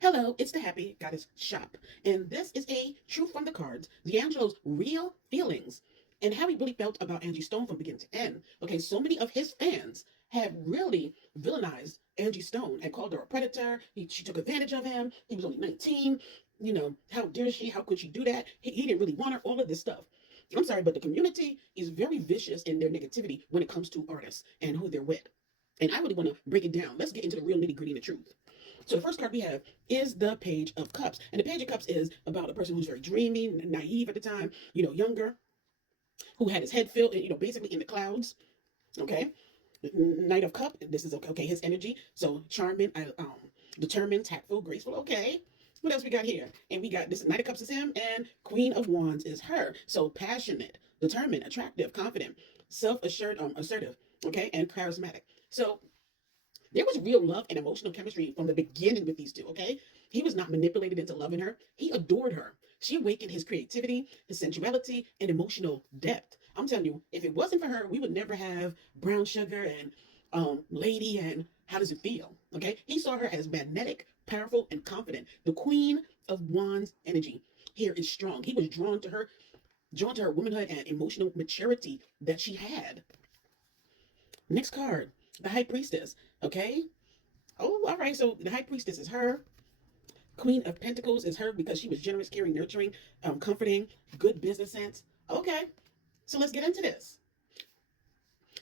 Hello, it's the Happy Goddess Shop, and this is a Truth from the Cards, D'Angelo's real feelings, and how he really felt about Angie Stone from beginning to end. Okay, so many of his fans have really villainized Angie Stone and called her a predator. She took advantage of him. He was only 19. How dare she? How could she do that? He didn't really want her, all of this stuff. I'm sorry, but the community is very vicious in their negativity when it comes to artists and who they're with. And I really want to break it down. Let's get into the real nitty gritty and the truth. So the first card we have is the Page of Cups. And the Page of Cups is about a person who's very dreamy, naive at the time, younger, who had his head filled, basically in the clouds. Okay. Knight of Cup, this is okay, his energy. So charming, determined, tactful, graceful. Okay. What else we got here? And we got this Knight of Cups is him, and Queen of Wands is her. So passionate, determined, attractive, confident, self-assured, assertive, okay, and charismatic. So there was real love and emotional chemistry from the beginning with these two, okay? He was not manipulated into loving her. He adored her. She awakened his creativity, his sensuality, and emotional depth. I'm telling you, if it wasn't for her, we would never have Brown Sugar and Lady and How Does It Feel, okay? He saw her as magnetic, powerful, and confident. The Queen of Wands energy here is strong. He was drawn to her womanhood and emotional maturity that she had. Next card, the High Priestess. Okay. Oh, all right. So the High Priestess is her. Queen of Pentacles is her because she was generous, caring, nurturing, comforting, good business sense. Okay. So let's get into this.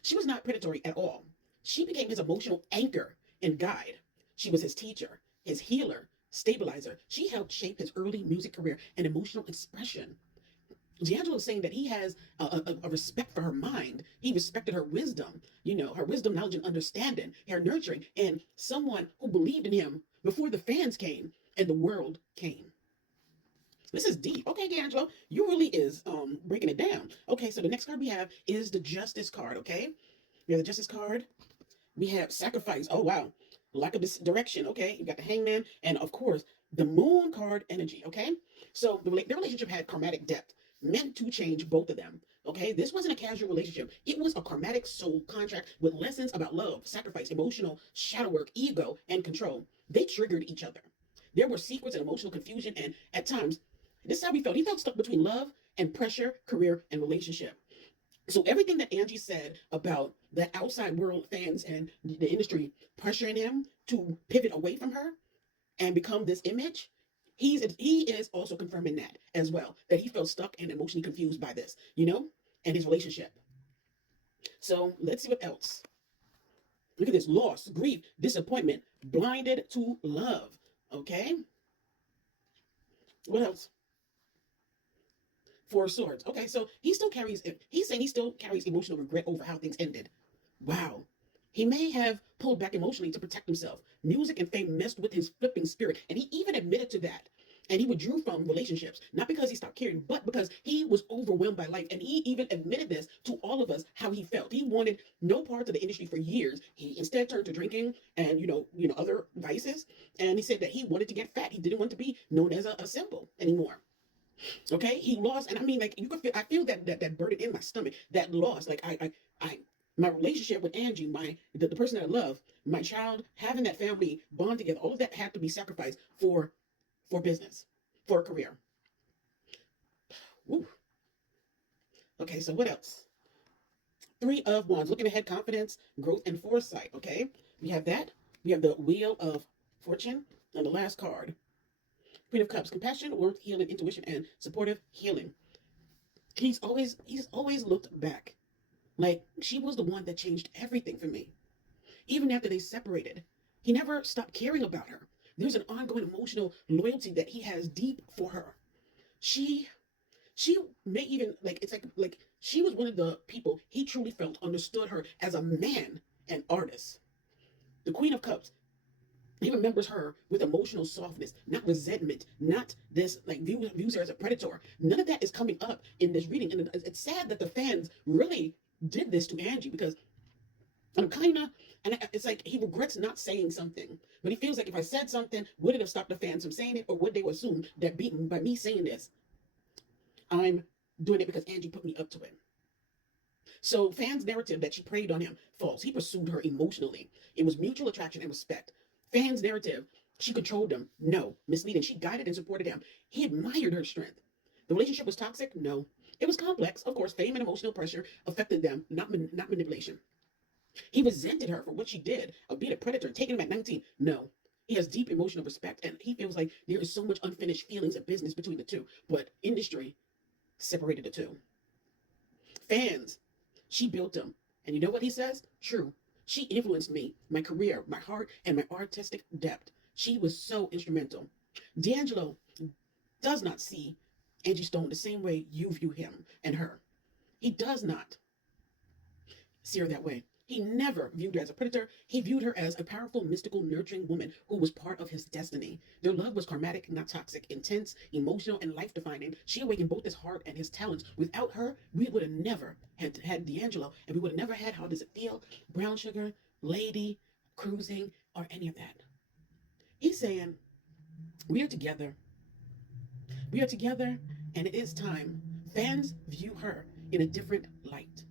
She was not predatory at all. She became his emotional anchor and guide. She was his teacher, his healer, stabilizer. She helped shape his early music career and emotional expression. D'Angelo is saying that he has a respect for her mind. He respected her wisdom, her wisdom, knowledge, and understanding, her nurturing, and someone who believed in him before the fans came and the world came. This is deep. Okay, D'Angelo, you really is breaking it down. Okay, so the next card we have is the Justice card, okay? We have the Justice card. We have Sacrifice. Oh, wow. Lack of this direction, okay? You got the Hangman, and of course, the Moon card energy, okay? So their relationship had karmatic depth, meant to change both of them. Okay, this wasn't a casual relationship. It was a karmatic soul contract with lessons about love, sacrifice, emotional shadow work, ego, and control. They triggered each other. There were secrets and emotional confusion, and at times, this is how he felt. He felt stuck between love and pressure, career, and relationship. So everything that Angie said about the outside world, fans, and the industry pressuring him to pivot away from her and become this image, he is also confirming that as well, that he felt stuck and emotionally confused by this, and his relationship. So let's see what else. Look at this: loss, grief, disappointment, blinded to love. Okay, what else? Four Swords. Okay, so he's saying he still carries emotional regret over how things ended. Wow. He may have pulled back emotionally to protect himself. Music and fame messed with his flipping spirit, and he even admitted to that. And he withdrew from relationships, not because he stopped caring, but because he was overwhelmed by life. And he even admitted this to all of us, how he felt. He wanted no part of the industry for years. He instead turned to drinking and other vices. And he said that he wanted to get fat. He didn't want to be known as a symbol anymore. Okay, he lost, and I mean, like you could feel. I feel that burden in my stomach. That loss, like I my relationship with Angie, the person that I love, my child, having that family bond together, all of that had to be sacrificed for business, for a career. Ooh. Okay, so what else? Three of Wands, looking ahead, confidence, growth, and foresight. Okay, we have that. We have the Wheel of Fortune, and the last card, Queen of Cups, compassion, warmth, healing, intuition, and supportive healing. He's always looked back. Like she was the one that changed everything for me. Even after they separated, he never stopped caring about her. There's an ongoing emotional loyalty that he has deep for her. She she may even like it's like she was one of the people he truly felt understood her as a man and artist. The Queen of Cups, he remembers her with emotional softness, not resentment, not this like views her as a predator. None of that is coming up in this reading, and it's sad that the fans really did this to Angie because I'm kind of, and it's like he regrets not saying something, but he feels like if I said something, would it have stopped the fans from saying it, or would they assume that by me saying this, I'm doing it because Angie put me up to it? So fans' narrative that she preyed on him, false. He pursued her emotionally. It was mutual attraction and respect. Fans' narrative, She controlled him. No. Misleading. She guided and supported him. He admired her strength. The relationship was toxic? No. It was complex. Of course, fame and emotional pressure affected them, not manipulation. He resented her for what she did, of being a predator, taking him at 19. No. He has deep emotional respect, and he feels like there is so much unfinished feelings and business between the two. But industry separated the two. Fans, she built them. And you know what he says? True. She influenced me, my career, my heart, and my artistic depth. She was so instrumental. D'Angelo does not see Angie Stone the same way you view him and her. He does not see her that way. He never viewed her as a predator. He viewed her as a powerful, mystical, nurturing woman who was part of his destiny. Their love was karmatic, not toxic, intense, emotional, and life defining. She awakened both his heart and his talents. Without her, we would have never had D'Angelo, and we would have never had How Does It Feel, Brown Sugar, Lady, Cruising, or any of that. He's saying, we are together. We are together, and it is time. Fans view her in a different light.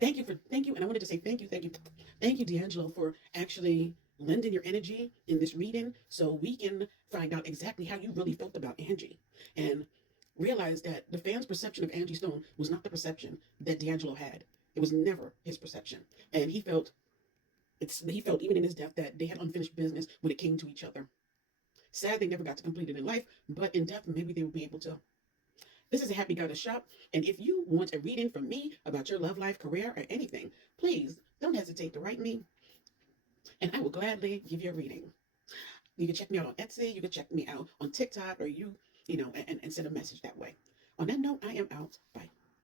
Thank you, and I wanted to say thank you, D'Angelo, for actually lending your energy in this reading so we can find out exactly how you really felt about Angie and realize that the fans' perception of Angie Stone was not the perception that D'Angelo had. It was never his perception. And he felt even in his death that they had unfinished business when it came to each other. Sad they never got to complete it in life, but in death, maybe they will be able to. This is a Happy Goddess Shop, and if you want a reading from me about your love life, career, or anything, please don't hesitate to write me, and I will gladly give you a reading. You can check me out on Etsy, you can check me out on TikTok, or and send a message that way. On that note, I am out. Bye.